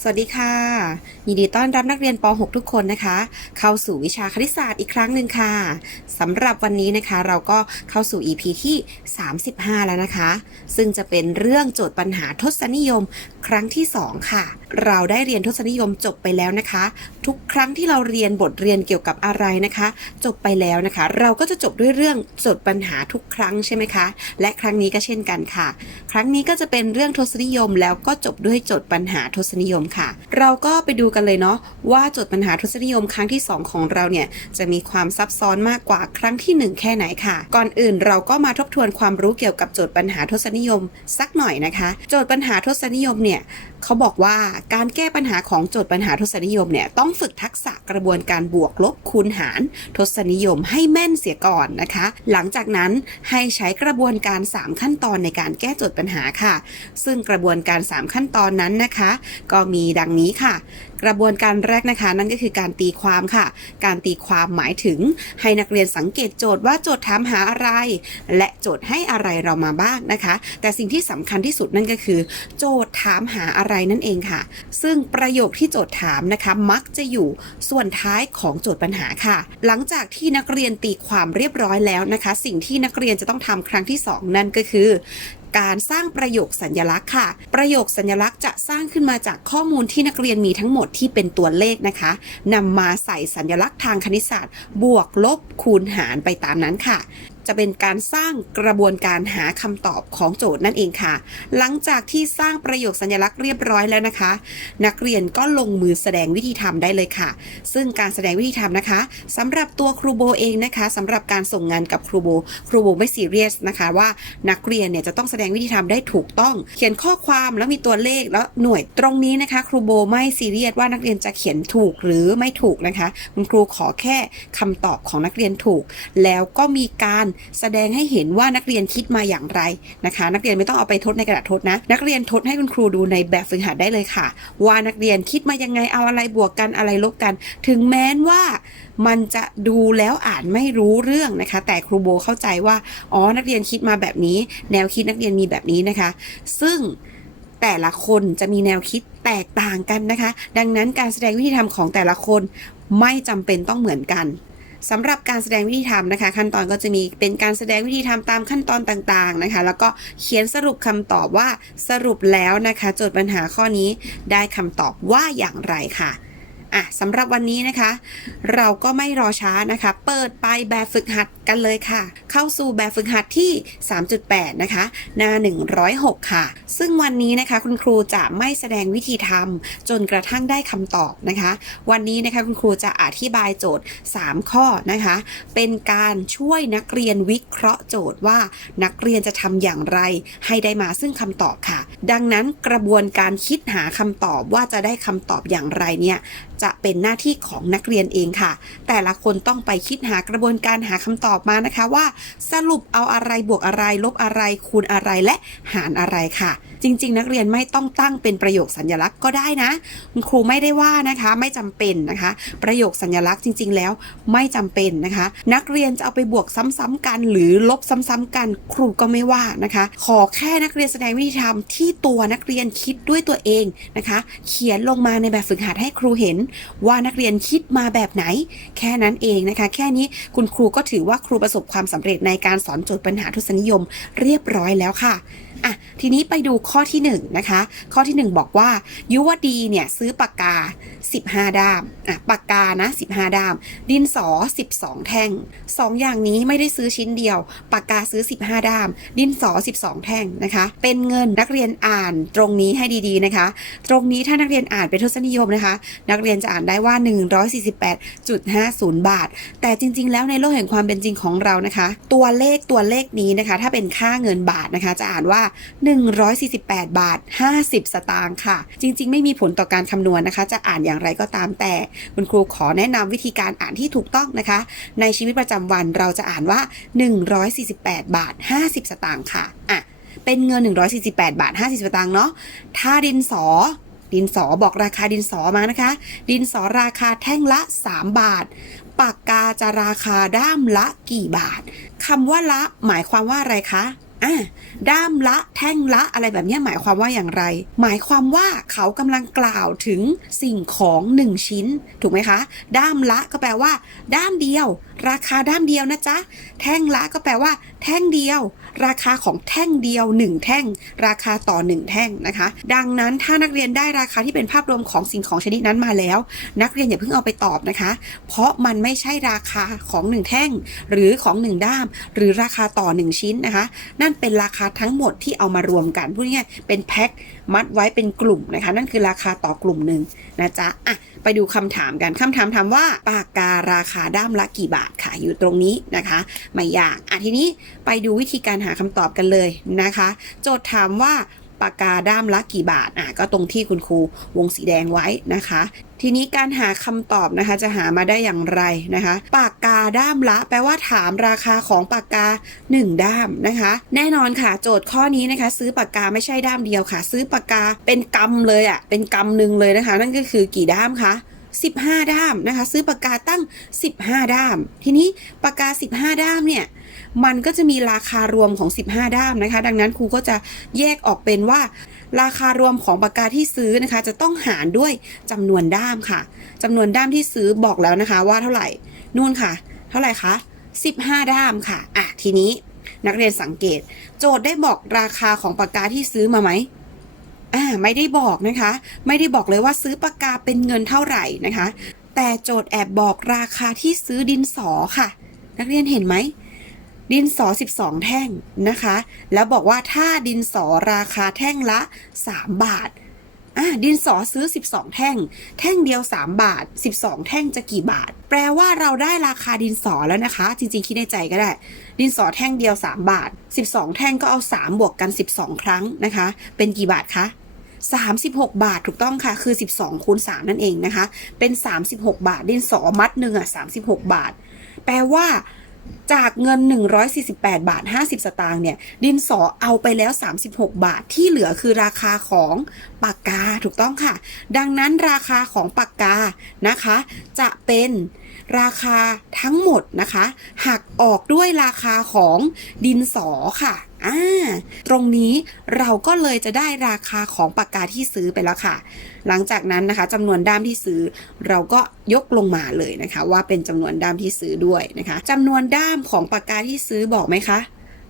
สวัสดีค่ะ ยินดีต้อนรับนักเรียนป .6 ทุกคนนะคะ เข้าสู่วิชาคณิตศาสตร์อีกครั้งหนึ่งค่ะสำหรับวันนี้นะคะเราก็เข้าสู่ EP ที่ 35 แล้วนะคะ ซึ่งจะเป็นเรื่องโจทย์ปัญหาทศนิยมครั้งที่ 2 ค่ะ เราได้เรียนทศนิยมจบไปแล้วนะคะ ทุกครั้งที่เราเรียนบทเรียนเกี่ยวกับอะไรนะคะ จบไปแล้วนะคะ เราก็จะจบด้วยเรื่องโจทย์ปัญหาทุกครั้งใช่ไหมคะ และครั้งนี้ก็เช่นกันค่ะ ครั้งนี้ก็จะเป็นเรื่องทศนิยมแล้วก็จบด้วยโจทย์ปัญหาทศนิยมค่ะ เราก็ไปดูกันเลยเนาะว่าโจทย์ปัญหาทศนิยมครั้งที่ 2 ของเราเนี่ยจะมีความซับซ้อนมากกว่าครั้งที่ 1 แค่ไหนค่ะ ก่อนอื่นเราก็มาทบทวนความรู้เกี่ยวกับโจทย์ปัญหาทศนิยมสักหน่อยนะคะ โจทย์ปัญหาทศนิยมเนี่ย เขาบอกว่าการแก้ปัญหาของโจทย์ปัญหาทศนิยมเนี่ยต้องฝึกทักษะกระบวนการบวกลบคูณหารทศนิยมให้แม่นเสียก่อนนะคะ หลังจากนั้นให้ใช้กระบวนการ 3 ขั้นตอนในการแก้โจทย์ปัญหาค่ะ ซึ่งกระบวนการ 3 ขั้นตอนนั้นนะคะ ก็มีดังนี้ค่ะ กระบวนการแรกนะคะ นั่นก็คือการตีความค่ะ การตีความหมายถึง ให้นักเรียนสังเกตโจทย์ว่าโจทย์ถามหาอะไร และโจทย์ให้อะไรเรามาบ้างนะคะ แต่สิ่งที่สำคัญที่สุดนั่นก็คือ โจทย์ถามหาอะไรนั่นเองค่ะ ซึ่งประโยคที่โจทย์ถามนะคะ มักจะอยู่ส่วนท้ายของโจทย์ปัญหาค่ะ หลังจากที่นักเรียนตีความเรียบร้อยแล้วนะคะ สิ่งที่นักเรียนจะต้องทำครั้งที่สองนั่นก็คือ การสร้างประโยคสัญลักษณ์ค่ะ ประโยคสัญลักษณ์จะสร้างขึ้นมาจากข้อมูลที่นักเรียนมีทั้งหมดที่เป็นตัวเลขนะคะนำมาใส่สัญลักษณ์ทางคณิตศาสตร์ บวกลบคูณหารไปตามนั้นค่ะ จะเป็นการสร้างกระบวนการหาคำตอบของโจทย์นั่นเองค่ะ หลังจากที่สร้างประโยคสัญลักษณ์เรียบร้อยแล้วนะคะ นักเรียนก็ลงมือแสดงวิธีทำได้เลยค่ะ ซึ่งการแสดงวิธีทำนะคะสำหรับตัวครูโบเองนะคะสำหรับการส่งงานกับครูโบ ครูโบไม่ซีเรียสนะคะ ว่านักเรียนเนี่ยจะต้องแสดงวิธีทำได้ถูกต้อง เขียนข้อความแล้วมีตัวเลขแล้วหน่วยตรงนี้นะคะ ครูโบไม่ซีเรียสว่านักเรียนจะเขียนถูกหรือไม่ถูกนะคะ คุณครูขอแค่คำตอบของนักเรียนถูก แล้วก็มีการแสดงให้เห็นว่านักเรียนคิดมาอย่างไรนะคะ นักเรียนไม่ต้องเอาไปทดในกระดาษทดนะ นักเรียนทดให้คุณครูดูในแบบฝึกหัดได้เลยค่ะ ว่านักเรียนคิดมายังไงเอาอะไรบวกกันอะไรลบกัน ถึงแม้ว่ามันจะดูแล้วอ่านไม่รู้เรื่องนะคะ แต่ครูโบเข้าใจว่าอ๋อนักเรียนคิดมาแบบนี้ แนวคิดนักเรียนมีแบบนี้นะคะ ซึ่งแต่ละคนจะมีแนวคิดแตกต่างกันนะคะ ดังนั้นการแสดงวิธีทำของแต่ละคนไม่จำเป็นต้องเหมือนกัน สำหรับการแสดงวิธีทำนะคะ ขั้นตอนก็จะมีเป็นการแสดงวิธีทำตามขั้นตอนต่างๆนะคะ แล้วก็เขียนสรุปคำตอบว่าสรุปแล้วนะคะ โจทย์ปัญหาข้อนี้ได้คำตอบว่าอย่างไรค่ะอะสำหรับวันนี้นะคะ เราก็ไม่รอช้านะคะ เปิดไปแบบฝึกหัดกันเลยค่ะ เข้าสู่แบบฝึกหัดที่ 3.8 นะคะ หน้า 106 ค่ะ ซึ่งวันนี้นะคะคุณครูจะไม่แสดงวิธีทำจนกระทั่งได้คำตอบนะคะ วันนี้นะคะคุณครูจะอธิบายโจทย์ 3 ข้อนะคะ เป็นการช่วยนักเรียนวิเคราะห์โจทย์ว่านักเรียนจะทำอย่างไร ให้ได้มาซึ่งคำตอบค่ะ ดังนั้นกระบวนการคิดหาคำตอบว่าจะได้คำตอบอย่างไรเนี่ยจะเป็นหน้าที่ของนักเรียนเองค่ะ แต่ละคนต้องไปคิดหากระบวนการหาคำตอบอบมานะคะว่า สรุปเอาอะไรบวกอะไร ลบอะไรคูณอะไรและหารอะไรค่ะ จริง ๆ นักเรียนไม่ต้องตั้งเป็นประโยคสัญลักษณ์ก็ได้นะ คุณครูไม่ได้ว่านะคะ ไม่จำเป็นนะคะ ประโยคสัญลักษณ์จริง ๆ แล้วไม่จำเป็นนะคะ นักเรียนจะเอาไปบวกซ้ำๆกัน หรือลบซ้ำๆกัน ครูก็ไม่ว่านะคะ ขอแค่นักเรียนแสดงวิธีทำที่ตัวนักเรียนคิดด้วยตัวเองนะคะ เขียนลงมาในแบบฝึกหัดให้ครูเห็น ว่านักเรียนคิดมาแบบไหน แค่นั้นเองนะคะ แค่นี้คุณครูก็ถือว่าครูประสบความสำเร็จในการสอนโจทย์ปัญหาทศนิยมเรียบร้อยแล้วค่ะ อะทีนี้ไปดูข้อที่1นะคะข้อที่ 1 บอกว่า ยุวดีเนี่ยซื้อปากกา 15 ด้ามอะปากกานะ 15 ด้าม ดินสอ 12 แท่ง 2 อย่างนี้ไม่ได้ซื้อชิ้นเดียว ปากกาซื้อ 15 ด้าม ดินสอ 12 แท่งนะคะ เป็นเงินนักเรียนอ่านตรงนี้ให้ดีๆนะคะ ตรงนี้ถ้านักเรียนอ่านเป็นทศนิยมนะคะ นักเรียนจะอ่านได้ว่า 148.50 บาท แต่จริง ๆ แล้วในโลกแห่งความเป็นจริงของเรานะคะ ตัวเลขตัวเลขนี้นะคะ ถ้าเป็นค่าเงินบาทนะคะ จะอ่านว่า148 บาท 50 สตางค์ค่ะ จริง ๆ ไม่มีผลต่อการคำนวณนะคะ จะอ่านอย่างไรก็ตามแต่คุณครูขอแนะนำวิธีการอ่านที่ถูกต้องนะคะ ในชีวิตประจำวันเราจะอ่านว่า 148 บาท 50 สตางค์ค่ะอะเป็นเงิน 148 บาท 50 สตางค์เนาะถ้าดินสอดินสอบอกราคาดินสอมานะคะ ดินสอราคาแท่งละ 3 บาท ปากกาจะราคาด้ามละกี่บาทคำว่าละหมายความว่าอะไรคะ อะด้ามละแท่งละอะไรแบบนี้หมายความว่าอย่างไร หมายความว่าเขากำลังกล่าวถึงสิ่งของหนึ่งชิ้น ถูกไหมคะ ด้ามละก็แปลว่า ด้ามเดียว ราคาด้ามเดียวนะจ๊ะ แท่งละก็แปลว่า แท่งเดียว ราคาของแท่งเดียวหนึ่งแท่ง ราคาต่อหนึ่งแท่งนะคะ ดังนั้นถ้านักเรียนได้ราคาที่เป็นภาพรวมของสิ่งของชนิดนั้นมาแล้ว นักเรียนอย่าเพิ่งเอาไปตอบนะคะ เพราะมันไม่ใช่ราคาของหนึ่งแท่ง หรือของหนึ่งด้าม หรือราคาต่อหนึ่งชิ้นนะคะ นั่นเป็นราคาทั้งหมดที่เอามารวมกันพูดง่ายๆเป็นแพ็คมัดไว้เป็นกลุ่มนะคะ นั่นคือราคาต่อกลุ่มหนึ่งนะจ๊ะอะไปดูคำถามกันคำถามถามว่าปากการาคาด้ามละกี่บาทค่ะ อยู่ตรงนี้นะคะไม่ยากอะทีนี้ไปดูวิธีการหาคำตอบกันเลยนะคะ โจทย์ถามว่าปากกาด้ามละกี่บาทอะก็ตรงที่คุณครูวงสีแดงไว้นะคะ ทีนี้การหาคำตอบนะคะ จะหามาได้อย่างไรนะคะ ปากกาด้ามละ แปลว่าถามราคาของปากกา 1 ด้ามนะคะ แน่นอนค่ะโจทย์ข้อนี้นะคะ ซื้อปากกาไม่ใช่ด้ามเดียวค่ะ ซื้อปากกาเป็นกำเลยอะ่ะเป็นกำหนึ่งเลยนะคะ นั่นก็คือกี่ด้ามคะ15 ด้ามนะคะ ซื้อปากกาตั้ง 15 ด้าม ทีนี้ปากกา 15 ด้ามเนี่ย มันก็จะมีราคารวมของ 15 ด้ามนะคะ ดังนั้นครูก็จะแยกออกเป็นว่า ราคารวมของปากกาที่ซื้อนะคะ จะต้องหารด้วยจำนวนด้ามค่ะจำนวนด้ามที่ซื้อบอกแล้วนะคะ ว่าเท่าไหร่นู่นค่ะ เท่าไหร่คะ15 ด้ามค่ะอะทีนี้นักเรียนสังเกต โจทย์ได้บอกราคาของปากกาที่ซื้อมาไหมอ่าไม่ได้บอกนะคะ ไม่ได้บอกเลยว่าซื้อปากกาเป็นเงินเท่าไหร่นะคะ แต่โจทย์แอบบอกราคาที่ซื้อดินสอค่ะ นักเรียนเห็นไหม ดินสอ 12 แท่งนะคะ แล้วบอกว่าถ้าดินสอราคาแท่งละ 3 บาทอะดินสอซื้อ 12 แท่ง แท่งเดียว 3 บาท 12 แท่งจะกี่บาท แปลว่าเราได้ราคาดินสอแล้วนะคะ จริงๆ คิดในใจก็ได้ ดินสอแท่งเดียว 3 บาท 12 แท่งก็เอา 3 บวกกัน 12 ครั้งนะคะ เป็นกี่บาทคะ36 บาทถูกต้องค่ะ คือ 12คูณ3นั่นเองนะคะ เป็น 36 บาท ดินสอมัดหนึ่งอะ36 บาท แปลว่า จากเงิน 148 บาท 50 สตางค์เนี่ย ดินสอเอาไปแล้ว 36 บาทที่เหลือคือราคาของปากกาถูกต้องค่ะ ดังนั้นราคาของปากกานะคะ จะเป็น ราคาทั้งหมดนะคะ หักออกด้วยราคาของดินสอค่ะอ่าตรงนี้เราก็เลยจะได้ราคาของปากกาที่ซื้อไปแล้วค่ะ หลังจากนั้นนะคะจำนวนด้ามที่ซื้อ เราก็ยกลงมาเลยนะคะ ว่าเป็นจำนวนด้ามที่ซื้อด้วยนะคะจำนวนด้ามของปากกาที่ซื้อบอกไหมคะ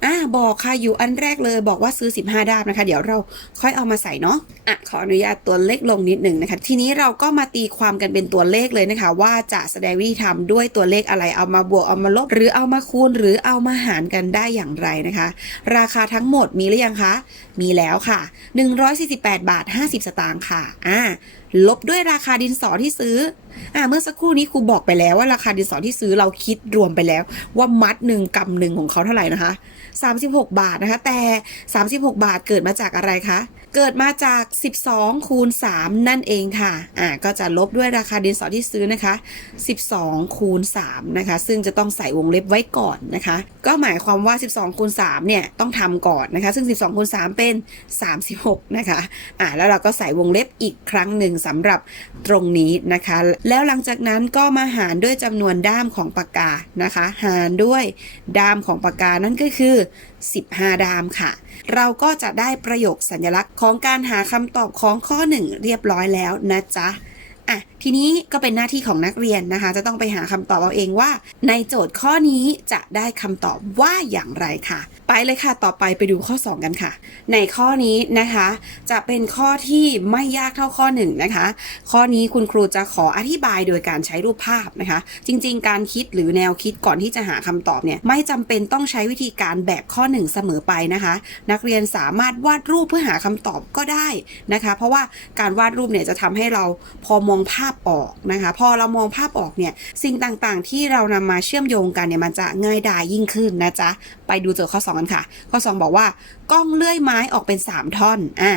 อ่าบอกค่ะอยู่อันแรกเลยบอกว่าซื้อ 15ด้าบนะคะ เดี๋ยวเราค่อยเอามาใส่เนาะอะขออนุญาตตัวเลขลงนิดหนึ่งนะคะ ทีนี้เราก็มาตีความกันเป็นตัวเลขเลยนะคะ ว่าจะแสดงวิธีทำด้วยตัวเลขอะไรเอามาบวกเอามาลบ หรือเอามาคูณหรือเอามาหารกันได้อย่างไรนะคะ ราคาทั้งหมดมีหรือยังคะมีแล้วค่ะ 148 บาท 50 สตางค์ค่ะ อ่า ลบด้วยราคาดินสอที่ซื้อ อ่า เมื่อสักครู่นี้ครูบอกไปแล้วว่าราคาดินสอที่ซื้อเราคิดรวมไปแล้ว ว่ามัดหนึ่งกำหนึ่งของเขาเท่าไหร่นะคะ 36 บาทนะคะ แต่ 36 บาทเกิดมาจากอะไรคะ เกิดมาจาก 12 คูณ 3 นั่นเองค่ะ อ่า ก็จะลบด้วยราคาดินสอที่ซื้อนะคะ 12 คูณ 3 นะคะ ซึ่งจะต้องใส่วงเล็บไว้ก่อนนะคะ ก็หมายความว่า 12 คูณ 3 เนี่ย ต้องทำก่อนนะคะ ซึ่ง 12 คูณ 3 เป็น 36 นะคะ อ่า แล้วเราก็ใส่วงเล็บอีกครั้งหนึ่งสำหรับตรงนี้นะคะ แล้วหลังจากนั้นก็มาหารด้วยจำนวนด้ามของปากกา นะคะ หารด้วยด้ามของปากกา นั่นก็คือ 15ด้ามค่ะ เราก็จะได้ประโยคสัญลักษณ์ของการหาคำตอบของข้อ 1 เรียบร้อยแล้วนะจ๊ะอะ ทีนี้ก็เป็นหน้าที่ของนักเรียนนะคะ จะต้องไปหาคำตอบเอาเองว่า ในโจทย์ข้อนี้จะได้คำตอบว่าอย่างไรค่ะ ไปเลยค่ะ ต่อไปไปดูข้อ 2 กันค่ะ ในข้อนี้นะคะ จะเป็นข้อที่ไม่ยากเท่าข้อ1นะคะ ข้อนี้คุณครูจะขออธิบายโดยการใช้รูปภาพนะคะ จริง ๆ การคิดหรือแนวคิดก่อนที่จะหาคำตอบเนี่ยไม่จำเป็นต้องใช้วิธีการแบบข้อ 1 เสมอไปนะคะ นักเรียนสามารถวาดรูปเพื่อหาคำตอบก็ได้นะคะ เพราะว่าการวาดรูปเนี่ยจะทำให้เราพอมองภาพพออกนะคะ พอเรามองภาพออกเนี่ยสิ่งต่างๆ ที่เรานำมาเชื่อมโยงกันเนี่ยมันจะง่ายดายยิ่งขึ้นนะจ๊ะไปดูโจทย์ข้อ2กันค่ะ ข้อ 2 บอกว่ากล้องเลื่อยไม้ออกเป็น 3 ท่อนอ่า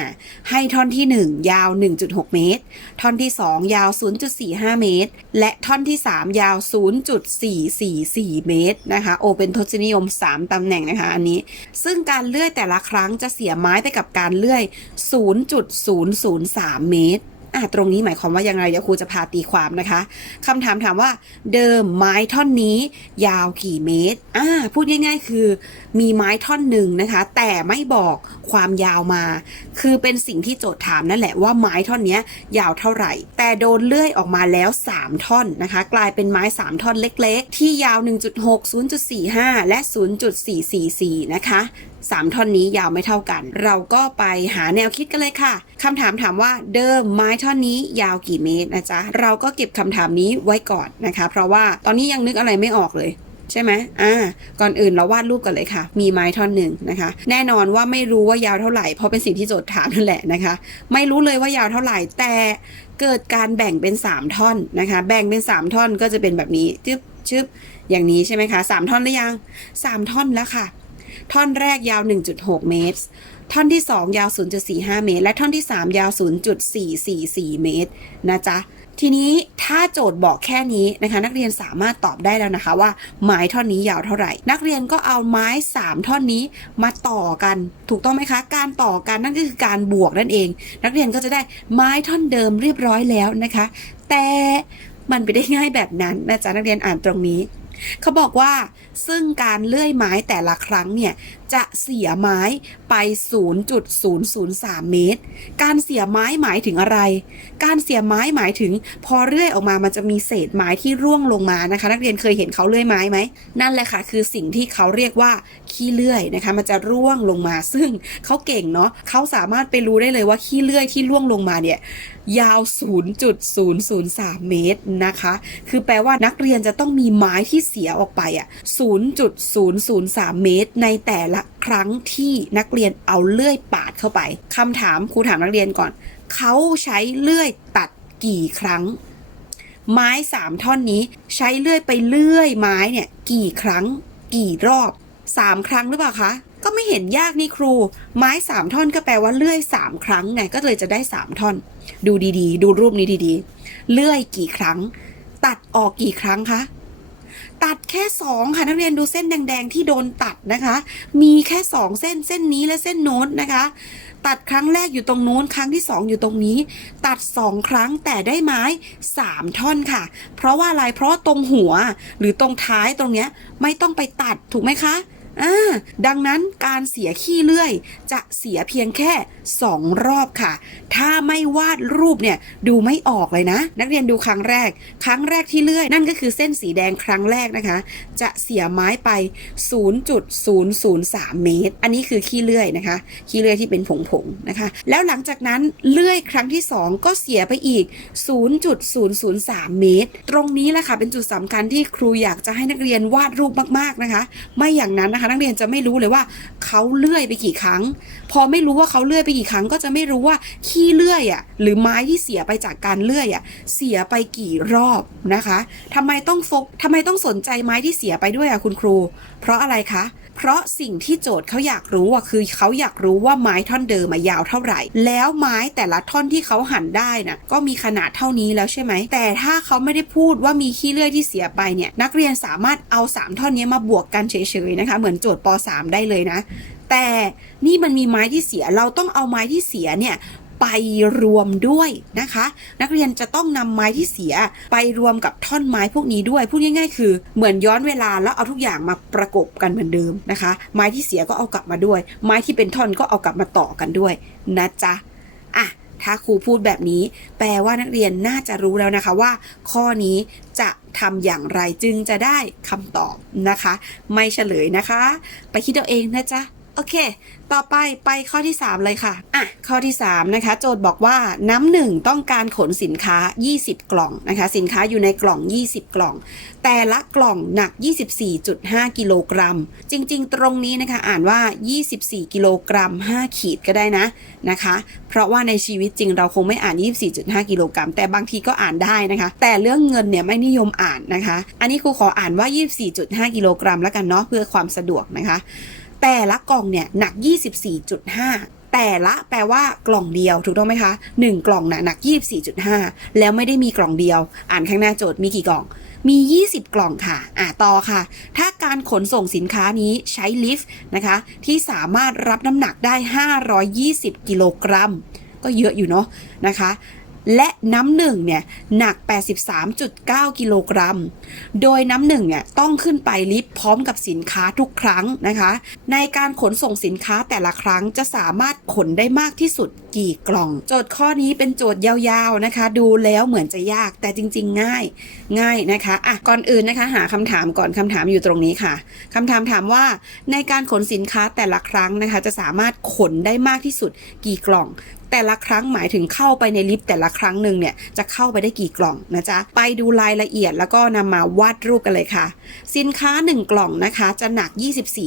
ให้ท่อนที่ 1 ยาว 1.6 เมตร ท่อนที่ 2 ยาว 0.45 เมตร และท่อนที่ 3 ยาว 0.444 เมตรนะคะโอเป็นทศนิยม 3 ตำแหน่งนะคะอันนี้ ซึ่งการเลื่อยแต่ละครั้งจะเสียไม้ไปกับการเลื่อย 0.003 เมตร อะตรงนี้หมายความว่ายังไงเดี๋ยวครูจะพาตีความนะคะคำถามถามว่า เดิมไม้ท่อนนี้ ยาวกี่เมตรอ่าพูดง่าย ๆ คือ มีไม้ท่อนหนึ่งนะคะ แต่ไม่บอกความยาวมา คือเป็นสิ่งที่โจทย์ถามนั่นแหละว่าไม้ท่อนนี้ยยาวเท่าไหร่ แต่โดนเลื่อยออกมาแล้ว 3 ท่อนนะคะ กลายเป็นไม้ 3 ท่อนเล็ก ๆ ที่ยาว 1.6 0.45 และ 0.444 นะคะ 3 ท่อนนี้ยาวไม่เท่ากัน เราก็ไปหาแนวคิดกันเลยค่ะคำถามถามว่าเดิมไม้ท่อนนี้ยาวกี่เมตรนะจ๊ะเราก็เก็บคำถามนี้ไว้ก่อนนะคะ เพราะว่าตอนนี้ยังนึกอะไรไม่ออกเลยใช่ไหมอ่า ก่อนอื่นเราวาดรูปกันเลยค่ะ มีไม้ท่อนหนึ่งนะคะ แน่นอนว่าไม่รู้ว่ายาวเท่าไหร่ เพราะเป็นสิ่งที่โจทย์ถามนั่นแหละนะคะ ไม่รู้เลยว่ายาวเท่าไหร่ แต่เกิดการแบ่งเป็น 3 ท่อนนะคะ แบ่งเป็น 3 ท่อนก็จะเป็นแบบนี้ จึ๊บชึบอย่างนี้ใช่ไหมคะ 3 ท่อนหรือยัง 3 ท่อนแล้วค่ะ ท่อนแรกยาว 1.6 เมตร ท่อนที่ 2 ยาว 0.45 เมตร และท่อนที่ 3 ยาว 0.444 เมตร นะจ๊ะ ทีนี้ถ้าโจทย์บอกแค่นี้นะคะ นักเรียนสามารถตอบได้แล้วนะคะว่า ไม้ท่อนนี้ยาวเท่าไหร่ นักเรียนก็เอาไม้ 3 ท่อนนี้มาต่อกัน ถูกต้องไหมคะ การต่อกันนั่นก็คือการบวกนั่นเอง นักเรียนก็จะได้ไม้ท่อนเดิมเรียบร้อยแล้วนะคะ แต่มันไปได้ง่ายแบบนั้นนะจ๊ะนักเรียนอ่านตรงนี้ เขาบอกว่าซึ่งการเลื่อยไม้แต่ละครั้งเนี่ยจะเสียไม้ไป 0.003 เมตร การเสียไม้หมายถึงอะไร การเสียไม้หมายถึง พอเลื่อยออกมามันจะมีเศษไม้ที่ร่วงลงมานะคะ นักเรียนเคยเห็นเขาเลื่อยไม้ไหม นั่นแหละค่ะ คือสิ่งที่เขาเรียกว่าขี้เลื่อยนะคะ มันจะร่วงลงมา ซึ่งเขาเก่งเนาะเขาสามารถไปรู้ได้เลยว่าขี้เลื่อยที่ร่วงลงมาเนี่ยยาว 0.003 เมตรนะคะ คือแปลว่านักเรียนจะต้องมีไม้ที่เสียออกไปอะ 0.003 เมตรในแต่ละครั้งที่นักเรียนเอาเลื่อยปาดเข้าไปคำถามครูถามนักเรียนก่อน เขาใช้เลื่อยตัดกี่ครั้ง ไม้สามท่อนนี้ใช้เลื่อยไปเลื่อยไม้เนี่ยกี่ครั้ง กี่รอบสามครั้งหรือเปล่าคะก็ไม่เห็นยากนี่ครู ไม้สามท่อนก็แปลว่าเลื่อยสามครั้งไงก็เลยจะได้สามท่อน ดูดีๆ ดูรูปนี้ดีๆ เลื่อยกี่ครั้ง ตัดออกกี่ครั้งคะ ตัดแค่สองค่ะนักเรียนดูเส้นแดง ๆ ที่โดนตัดนะคะ มีแค่สองเส้นเส้นนี้และเส้นโน้นนะคะ ตัดครั้งแรกอยู่ตรงนู้นครั้งที่สองอยู่ตรงนี้ ตัดสองครั้งแต่ได้ไม้สามท่อนค่ะ เพราะว่าอะไรเพราะตรงหัวหรือตรงท้ายตรงเนี้ยไม่ต้องไปตัดถูกไหมคะอ่าดังนั้นการเสียขี้เลื่อย จะเสียเพียงแค่ 2รอบค่ะ ถ้าไม่วาดรูปเนี่ยดูไม่ออกเลยนะ นักเรียนดูครั้งแรก ครั้งแรกที่เลื่อย นั่นก็คือเส้นสีแดงครั้งแรกนะคะ จะเสียไม้ไป 0.003 เมตร อันนี้คือขี้เลื่อยนะคะ ขี้เลื่อยที่เป็นผงๆนะคะ แล้วหลังจากนั้นเลื่อยครั้งที่ 2 ก็เสียไปอีก 0.003 เมตร ตรงนี้แหละค่ะเป็นจุดสำคัญที่ครูอยากจะให้นักเรียนวาดรูปมากๆนะคะ ไม่อย่างนั้นนะคะ นักเรียนจะไม่รู้เลยว่าเขาเลื่อยไปกี่ครั้ง พอไม่รู้ว่าเขาเลื่อยไปกี่ครั้งก็จะไม่รู้ว่าขี้เลื่อยอะหรือไม้ที่เสียไปจากการเลื่อยอะเสียไปกี่รอบนะคะทำไมต้องฟกทำไมต้องสนใจไม้ที่เสียไปด้วยอะคุณครู เพราะอะไรคะเพราะสิ่งที่โจทย์เขาอยากรู้อะคือเขาอยากรู้ว่าไม้ท่อนเดิมมายาวเท่าไหร่ แล้วไม้แต่ละท่อนที่เขาหั่นได้น่ะก็มีขนาดเท่านี้แล้วใช่ไหม แต่ถ้าเขาไม่ได้พูดว่ามีขี้เลื่อยที่เสียไปเนี่ยนักเรียนสามารถเอา 3 ท่อนนี้มาบวกกันเฉยๆนะคะ เหมือนโจทย์ป .3 ได้เลยนะ แต่นี่มันมีไม้ที่เสียเราต้องเอาไม้ที่เสียเนี่ยไปรวมด้วยนะคะ นักเรียนจะต้องนำไม้ที่เสียไปรวมกับท่อนไม้พวกนี้ด้วยพูดง่าย ๆ คือเหมือนย้อนเวลาแล้วเอาทุกอย่างมาประกบกันเหมือนเดิมนะคะ ไม้ที่เสียก็เอากลับมาด้วย ไม้ที่เป็นท่อนก็เอากลับมาต่อกันด้วยนะจ๊ะอะถ้าครูพูดแบบนี้ แปลว่านักเรียนน่าจะรู้แล้วนะคะว่า ข้อนี้จะทำอย่างไรจึงจะได้คำตอบนะคะ ไม่เฉลยนะคะ ไปคิดเอาเองนะจ๊ะ โอเค ต่อไปไปข้อที่ 3 เลยค่ะ อะ ข้อที่ 3 นะคะ โจทย์บอกว่าน้ำหนึ่งต้องการขนสินค้า 20 กล่องนะคะ สินค้าอยู่ในกล่อง 20 กล่อง แต่ละกล่องหนัก 24.5 กิโลกรัม จริงๆ ตรงนี้นะคะ อ่านว่า 24 กิโลกรัม 5 ขีดก็ได้นะนะคะ เพราะว่าในชีวิตจริงเราคงไม่อ่าน 24.5 กิโลกรัม แต่บางทีก็อ่านได้นะคะ แต่เรื่องเงินเนี่ยไม่นิยมอ่านนะคะ อันนี้ครูขออ่านว่า 24.5 กิโลกรัมแล้วกันเนาะเพื่อความสะดวกนะคะ แต่ละกล่องเนี่ยหนัก 24.5 แต่ละแปลว่ากล่องเดียวถูกต้องไหมคะ 1 กล่องนะหนัก 24.5 แล้วไม่ได้มีกล่องเดียว อ่านข้างหน้าโจทย์มีกี่กล่อง มี 20 กล่องค่ะ อ่าต่อค่ะ ถ้าการขนส่งสินค้านี้ใช้ลิฟต์นะคะ ที่สามารถรับน้ำหนักได้ 520 กิโลกรัม ก็เยอะอยู่เนาะนะคะ และน้ำหนึ่งเนี่ยหนัก 83.9 กิโลกรัม โดยน้ำหนึ่งเนี่ยต้องขึ้นไปลิฟต์พร้อมกับสินค้าทุกครั้งนะคะ ในการขนส่งสินค้าแต่ละครั้งจะสามารถขนได้มากที่สุด กี่กล่อง โจทย์ข้อนี้เป็นโจทย์ยาวๆนะคะ ดูแล้วเหมือนจะยากแต่จริง ๆ ง่ายง่ายนะคะอะก่อนอื่นนะคะ หาคำถามก่อนคำถามอยู่ตรงนี้ค่ะคำถามถามว่าในการขนสินค้าแต่ละครั้งนะคะ จะสามารถขนได้มากที่สุดกี่กล่องแต่ละครั้งหมายถึงเข้าไปในลิฟต์แต่ละครั้งหนึ่งเนี่ยจะเข้าไปได้กี่กล่องนะจ๊ะ ไปดูรายละเอียดแล้วก็นำมาวาดรูปกันเลยค่ะ สินค้า 1 กล่องนะคะ จะหนัก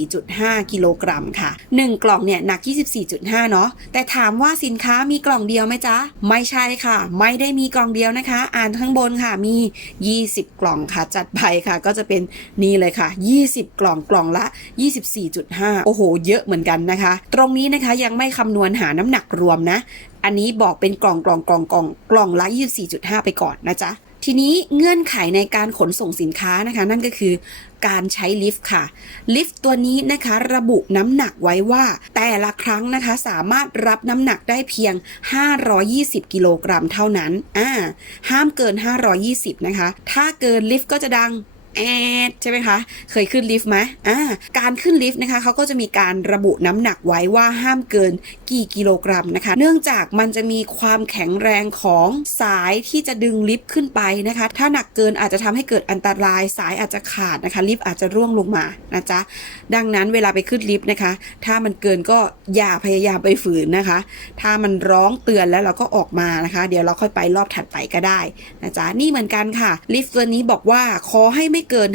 24.5 กิโลกรัมค่ะ 1 กล่องเนี่ยหนัก 24.5 เนาะแต่ถามว่าสินค้ามีกล่องเดียวไหมจ๊ะ ไม่ใช่ค่ะ ไม่ได้มีกล่องเดียวนะคะ อ่านข้างบนค่ะมี 20 กล่องค่ะ จัดไปค่ะ ก็จะเป็นนี่เลยค่ะ 20 กล่องกล่องละ 24.5 โอ้โห เยอะเหมือนกันนะคะ ตรงนี้นะคะยังไม่คำนวณหาน้ำหนักรวมนะ อันนี้บอกเป็นกล่องกล่องกล่องกล่องกล่องละ 24.5 ไปก่อนนะจ๊ะทีนี้เงื่อนไขในการขนส่งสินค้านะคะ นั่นก็คือ การใช้ลิฟต์ค่ะ ลิฟต์ตัวนี้นะคะระบุน้ำหนักไว้ว่า แต่ละครั้งนะคะสามารถรับน้ำหนักได้เพียง 520 กิโลกรัมเท่านั้นอ่าห้ามเกิน 520 นะคะ ถ้าเกินลิฟต์ก็จะดัง แอดใช่ไหมคะ เคยขึ้นลิฟต์ไหมอ่า การขึ้นลิฟต์นะคะเขาก็จะมีการระบุน้ำหนักไว้ว่าห้ามเกินกี่กิโลกรัมนะคะ เนื่องจากมันจะมีความแข็งแรงของสายที่จะดึงลิฟต์ขึ้นไปนะคะ ถ้าหนักเกินอาจจะทำให้เกิดอันตราย สายอาจจะขาดนะคะ ลิฟต์อาจจะร่วงลงมานะจ๊ะ ดังนั้นเวลาไปขึ้นลิฟต์นะคะ ถ้ามันเกินก็อย่าพยายามไปฝืนนะคะ ถ้ามันร้องเตือนแล้วเราก็ออกมานะคะ เดี๋ยวเราค่อยไปรอบถัดไปก็ได้นะจ๊ะ นี่เหมือนกันค่ะ ลิฟต์ตัวนี้บอกว่าขอให้ไม่เกิน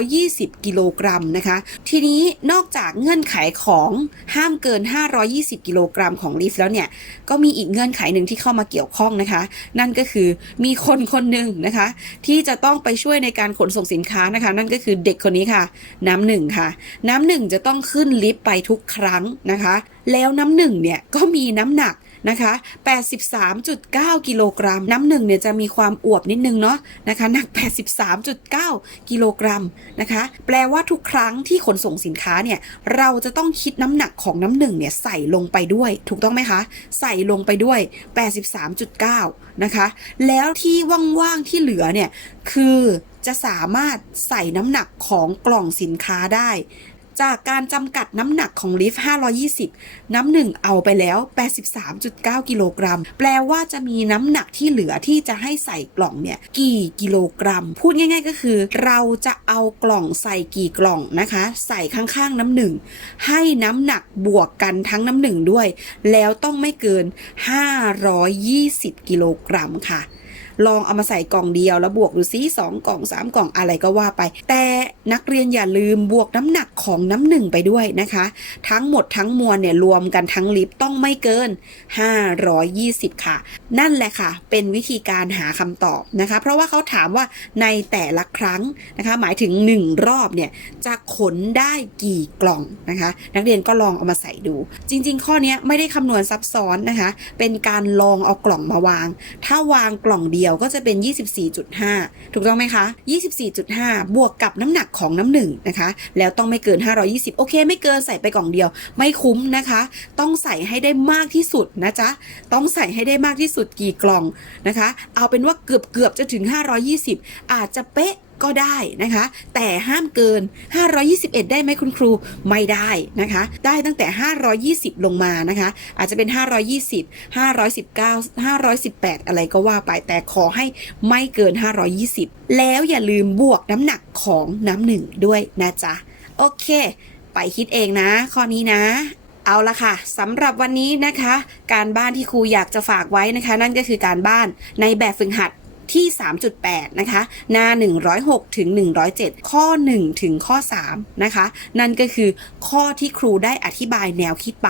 520 กิโลกรัมนะคะ ทีนี้นอกจากเงื่อนไขของห้ามเกิน 520 กิโลกรัมของลิฟต์แล้วเนี่ย ก็มีอีกเงื่อนไขหนึ่งที่เข้ามาเกี่ยวข้องนะคะ นั่นก็คือมีคนคนหนึ่งนะคะ ที่จะต้องไปช่วยในการขนส่งสินค้านะคะ นั่นก็คือเด็กคนนี้ค่ะ น้ำหนึ่งค่ะ น้ำหนึ่งจะต้องขึ้นลิฟต์ไปทุกครั้งนะคะ แล้วน้ำหนึ่งเนี่ยก็มีน้ำหนัก นะคะ 83.9 กิโลกรัม น้ำหนึ่งเนี่ยจะมีความอวบนิดนึงเนาะนะคะหนัก 83.9 กิโลกรัมนะคะ แปลว่าทุกครั้งที่ขนส่งสินค้าเนี่ยเราจะต้องคิดน้ำหนักของน้ำหนึ่งเนี่ยใส่ลงไปด้วย ถูกต้องไหมคะ ใส่ลงไปด้วย 83.9 นะคะ แล้วที่ว่างๆที่เหลือเนี่ยคือจะสามารถใส่น้ำหนักของกล่องสินค้าได้ จากการจำกัดน้ำหนักของลิฟต์ 520 น้ำหนึ่งเอาไปแล้ว 83.9 กิโลกรัม แปลว่าจะมีน้ำหนักที่เหลือที่จะให้ใส่กล่องเนี่ย กี่กิโลกรัม พูดง่าย ๆ ก็คือ เราจะเอากล่องใส่กี่กล่องนะคะ ใส่ข้างๆน้ำหนึ่ง ให้น้ำหนักบวกกันทั้งน้ำหนึ่งด้วย แล้วต้องไม่เกิน 520 กิโลกรัมค่ะ ลองเอามาใส่กล่องเดียวแล้วบวกดูซิสองกล่องสามกล่องอะไรก็ว่าไป แต่นักเรียนอย่าลืมบวกน้ำหนักของน้ำหนึ่งไปด้วยนะคะ ทั้งหมดทั้งมวลเนี่ยรวมกันทั้งลิฟต์ต้องไม่เกิน 520 ค่ะ นั่นแหละค่ะ เป็นวิธีการหาคำตอบนะคะ เพราะว่าเขาถามว่าในแต่ละครั้งนะคะ หมายถึง 1 รอบเนี่ยจะขนได้กี่กล่องนะคะ นักเรียนก็ลองเอามาใส่ดู จริง ๆ ข้อนี้ไม่ได้คำนวณซับซ้อนนะคะ เป็นการลองเอากล่องมาวาง ถ้าวางกล่องเดียวก็จะเป็น 24.5 ถูกต้องไหมคะ 24.5 บวกกับน้ำหนักของน้ำหนึ่งนะคะ แล้วต้องไม่เกิน 520 โอเค ไม่เกินใส่ไปกล่องเดียว ไม่คุ้มนะคะ ต้องใส่ให้ได้มากที่สุดนะจ๊ะ ต้องใส่ให้ได้มากที่สุดกี่กล่องนะคะ เอาเป็นว่าเกือบเกือบจะถึง 520 อาจจะเป๊ะ ก็ได้นะคะ แต่ห้ามเกิน 521 ได้ไหมคุณครูไม่ได้นะคะ ได้ตั้งแต่ 520 ลงมานะคะ อาจจะเป็น 520 519 518 อะไรก็ว่าไปแต่ขอให้ไม่เกิน 520 แล้วอย่าลืมบวกน้ำหนักของน้ำหนึ่งด้วยนะจ๊ะ โอเค ไปคิดเองนะ ข้อนี้นะเอาละค่ะสำหรับวันนี้นะคะ การบ้านที่ครูอยากจะฝากไว้นะคะ นั่นก็คือการบ้านในแบบฝึกหัด ที่ 3.8 นะคะ หน้า 106 ถึง 107 ข้อ 1 ถึงข้อ 3 นะคะ นั่นก็คือข้อที่ครูได้อธิบายแนวคิดไป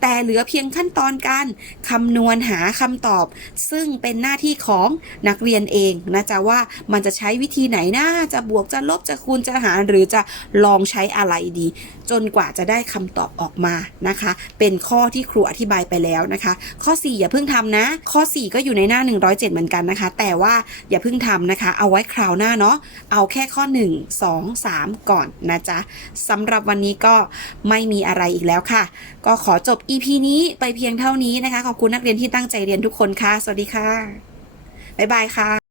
แต่เหลือเพียงขั้นตอนการคำนวณหาคำตอบ ซึ่งเป็นหน้าที่ของนักเรียนเองนะจ๊ะว่ามันจะใช้วิธีไหนนะ จะบวกจะลบจะคูณจะหารหรือจะลองใช้อะไรดี จนกว่าจะได้คำตอบออกมานะคะ เป็นข้อที่ครูอธิบายไปแล้วนะคะ ข้อ 4 อย่าเพิ่งทำนะ ข้อ 4 ก็อยู่ในหน้า 107 เหมือนกันนะคะ แต่ว่าอย่าเพิ่งทำนะคะ เอาไว้คราวหน้าเนาะเอาแค่ข้อ 1 2 3 ก่อนนะจ๊ะสำหรับวันนี้ก็ไม่มีอะไรอีกแล้วค่ะ ก็ขอจบ EP นี้ไปเพียงเท่านี้นะคะ ขอบคุณนักเรียนที่ตั้งใจเรียนทุกคนค่ะ สวัสดีค่ะบ๊ายบายค่ะ